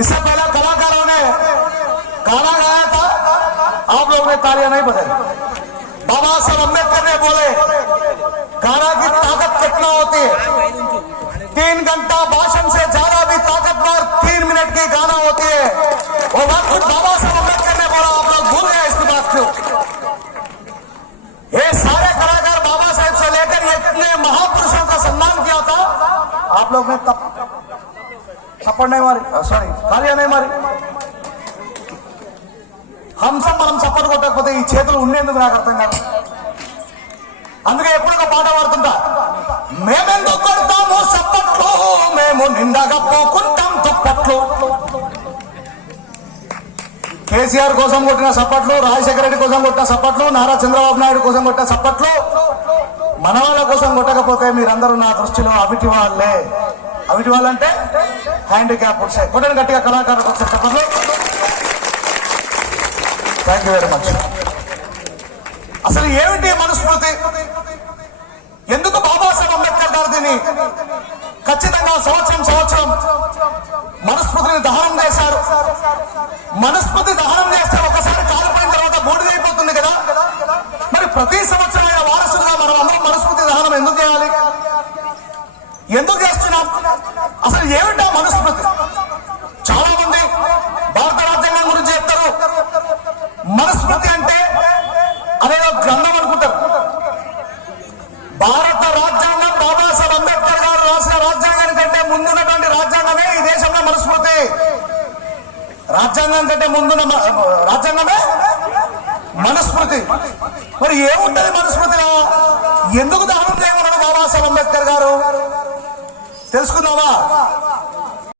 इससे पहले कलाकारों ने गाना गाया था, आप लोगों ने तालियां नहीं बजाई। बाबा साहब अम्बेडकर ने बोले गाना की ताकत कितना होती है, 3 घंटा भाषण से ज्यादा भी ताकतवर 3 मिनट की गाना होती है। वो बात कुछ बाबा साहब अम्बेडकर ने बोला, आप लोग भूल गए इसकी बात क्यों? ये सारे कलाकार बाबा साहब से लेकर इतने महापुरुषों का सम्मान किया था, आप लोग ने थप्पड़ नहीं मारी, सॉरी तालियां नहीं मारी। हम सब మనం చప్పట్లు కొట్టకపోతే ఈ చేతులు ఉండేందుకు నాకు అర్థం కాదు. అందుకే ఎప్పుడు ఒక పాట పాడుతుంటా, మేమెందుకు కొడతాము చప్పట్లు, మేము నిండాగా పోకుంటాం దుప్పట్లు. కేసీఆర్ కోసం కొట్టిన చప్పట్లు, రాజశేఖర రెడ్డి కోసం కొట్టిన చప్పట్లు, నారా చంద్రబాబు నాయుడు కోసం కొట్టిన చప్పట్లు, మన వాళ్ళ కోసం కొట్టకపోతే మీరందరూ నా దృష్టిలో అవిటి వాళ్ళే. అవిటి వాళ్ళంటే హ్యాండిక్యాప్ వచ్చాయి. కొట్టని గట్టిగా కళాకారులకు వచ్చే చప్పట్లు. Thank you very much. అసలు ఏమిటి మనుస్మృతి? ఎందుకు బాబాసాహెబ్ అంబేద్కర్ గారు దీన్ని ఖచ్చితంగా సంవత్సరం మనుస్మృతిని దహనం చేశారు? మనుస్మృతి దహనం చేస్తే ఒకసారి కాలిపోయిన తర్వాత బూడిదైపోతుంది కదా. మరి ప్రతి సంవత్సరం ఆయన వారసులుగా మనం అందరం మనుస్మృతి దహనం ఎందుకు చేయాలి? ఎందుకు చేస్తున్నాం? అసలు ఏమిటా మనుస్మృతి? చాలా మంది భారత రాజ్యాంగం గురించి చెప్తారు, మనుస్మృతి అంటే అదేదో గ్రంథం అనుకుంటారు. భారత రాజ్యాంగం బాబాసాహెబ్ అంబేద్కర్ గారు రాసిన రాజ్యాంగాని కంటే ముందున్నటువంటి రాజ్యాంగమే ఈ దేశంలో మనుస్మృతి. రాజ్యాంగం కంటే ముందున్న రాజ్యాంగమే మనుస్మృతి. మరి ఏముంటది మనుస్మృతిలో? ఎందుకు దహనం చేయమన్నాడు బాబాసాహెబ్ అంబేద్కర్ గారు? తెలుసుకుందామా?